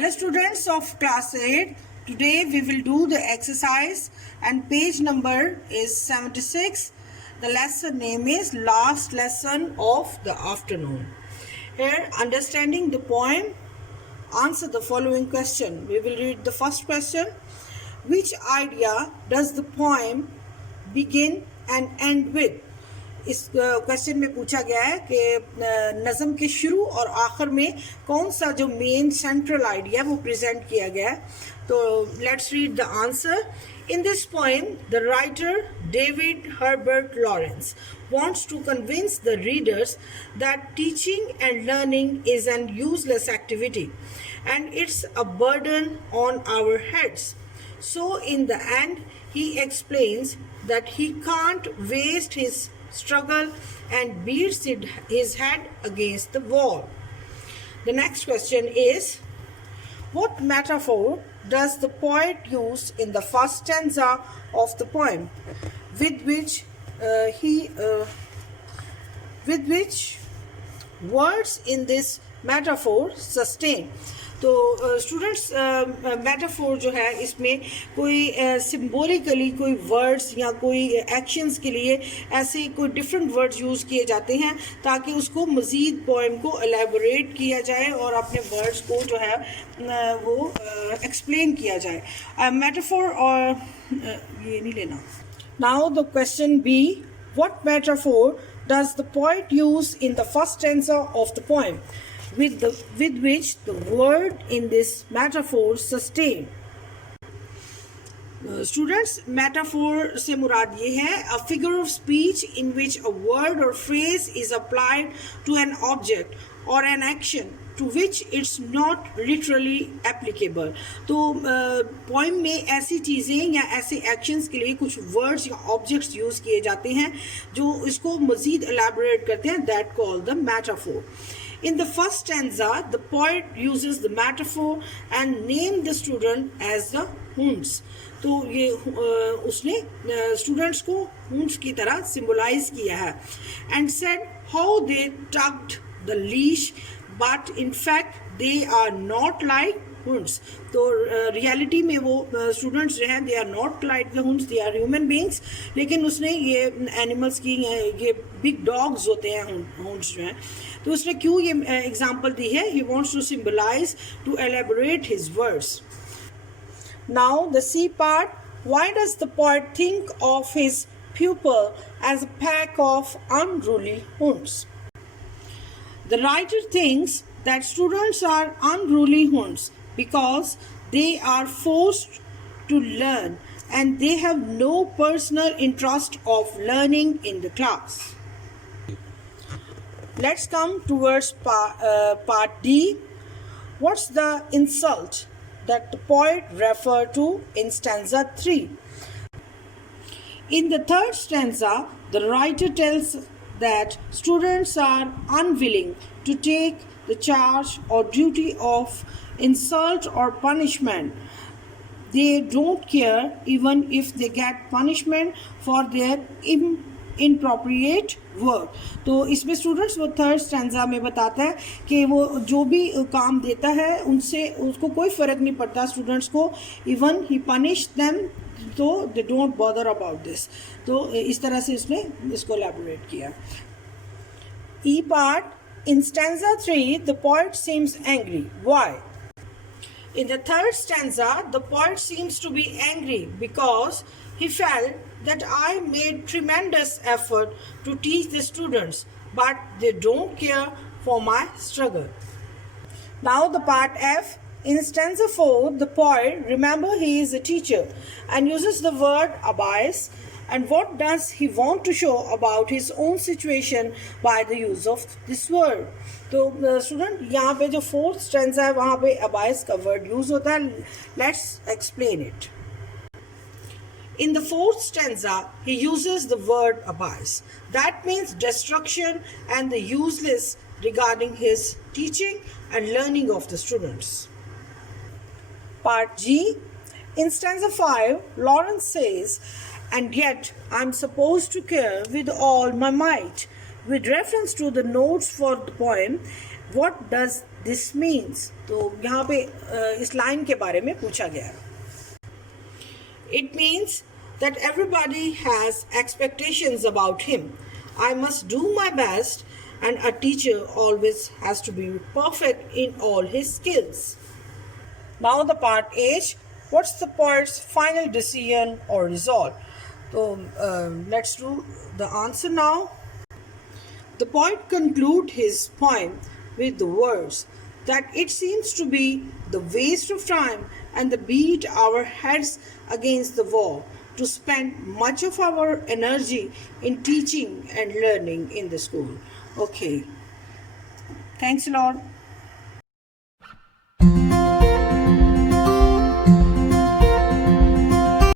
Hello students of class 8. Today we will do the exercise and page number is 76. The lesson name is Last Lesson of the Afternoon. Here, understanding the poem, answer the following question. We will read the first question. Which idea does the poem begin and end with? इस question में पूछा गया है कि नज़म के शुरू और आखिर में कौन सा जो मेन सेंट्रल आइडिया वो प्रेजेंट किया गया है. तो let's read the answer. In this poem, the writer David Herbert Lawrence wants to convince the readers that teaching and learning is an useless activity and it's a burden on our heads. So in the end, he explains that he can't waste his struggle and beats his head against the wall. The next question is, what metaphor does the poet use in the first stanza of the poem with which words in this metaphor sustain? तो students metaphor जो है इसमें कोई symbolically कोई words या कोई actions के लिए ऐसे कोई डिफरेंट वर्ड्स यूज़ किए जाते हैं ताकि उसको मज़ीद पोएम को एलेबोरेट किया जाए और अपने वर्ड्स को जो है वो एक्सप्लेन किया जाए. मेटाफोर और ये नहीं लेना. Now the question B, what metaphor does the poet use in the first stanza of the poem with which the word in this metaphor sustain. Students, metaphor से मुराद ये है a figure of speech in which a word or phrase is applied to an object or an action to which it's not literally applicable. तो poem में ऐसी चीज़ें या ऐसे actions के लिए कुछ words या objects use किए जाते हैं जो इसको मज़ीद elaborate करते हैं, that called the metaphor. In the first stanza, the poet uses the metaphor and named the student as the hounds. तो ये उसने students को hounds की तरह symbolize किया है and said how they tugged the leash, but in fact they are not like hounds. तो reality में वो स्टूडेंट्स जो हैं they are not like the hounds, they are human beings. लेकिन उसने ये एनिमल्स की ये बिग डॉग्स होते हैं हुंड्स जो हैं, तो उसने क्यों ये एग्जांपल दी है? He wants to symbolize to elaborate his words. Now the C part, why does the poet think of his pupil as a pack of unruly hounds? The writer thinks that students are unruly hounds because they are forced to learn and they have no personal interest of learning in the class. Let's come towards part D. What's the insult that the poet referred to in stanza 3? In the third stanza, the writer tells that students are unwilling to take the charge or duty of insult or punishment. They don't care even if they get punishment for their inappropriate work. तो इसमें students वो third stanza में बताता है कि वो जो भी काम देता है उनसे उसको कोई फ़र्क नहीं पड़ता स्टूडेंट्स को, इवन ही पनिश देम, तो they don't bother about this. तो इस तरह से इसने इसको एलैबोरेट किया. ई part, in stanza 3 the poet seems angry. Why? In the third stanza the poet seems to be angry because he felt that I made tremendous effort to teach the students but they don't care for my struggle. Now the part F. In stanza 4 the poet, remember he is a teacher, and uses the word abias. And what does he want to show about his own situation by the use of this word? तो student यहाँ पे जो fourth stanza है वहाँ पे अबाइस का word use होता है. Let's explain it. In the fourth stanza, he uses the word abias. That means destruction and the useless regarding his teaching and learning of the students. Part G. In stanza 5, Lawrence says, and yet I'm supposed to care with all my might. With reference to the notes for the poem, what does this means? तो यहाँ पे इस line के बारे में पूछा गया है. It means that everybody has expectations about him. I must do my best, and a teacher always has to be perfect in all his skills. Now, the part H, what's the poet's final decision or resolve? So, let's do the answer now. The poet concludes his poem with the words that it seems to be the waste of time and the beat our heads against the wall to spend much of our energy in teaching and learning in the school. Okay. Thanks a lot.